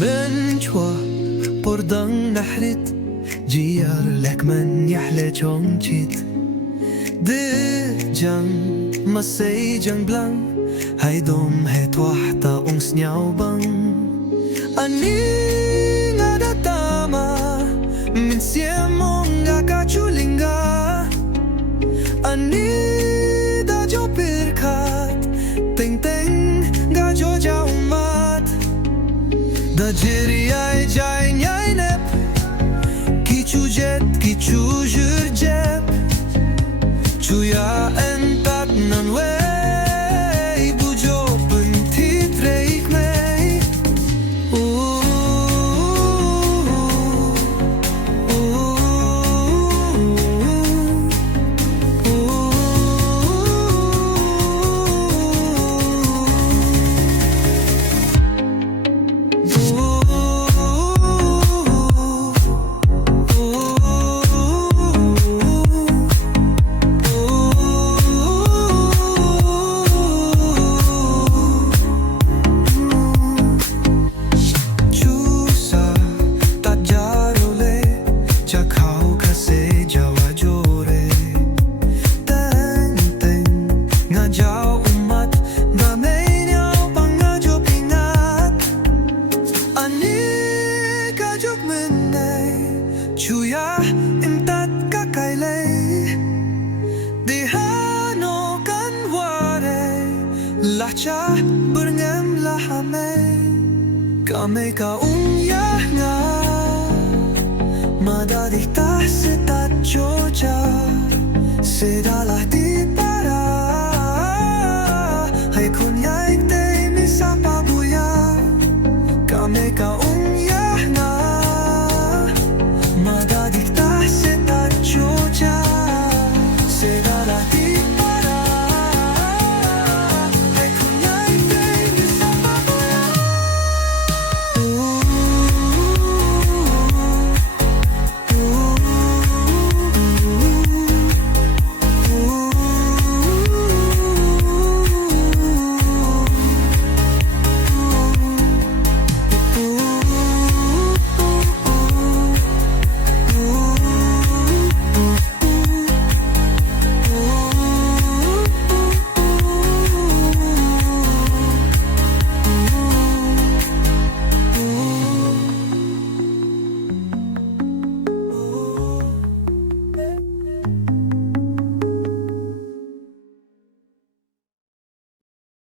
من شوا بردن نحرت جيار لك من يحلى چونچيت دي جان مسي جان بلان هاي دوم het wahta ong sniaw bang ani nga datama min siemong nga kachulinga ani da jo pirkat teng teng nga jo ja ummat da jeri ay jay nyay nep kichu jet kichu jurjep chuya entat nan we Chuya imtat kakailay di hano kan ware lacha berngem lahame kame ka unya nga madadikta setat chocha sedalah di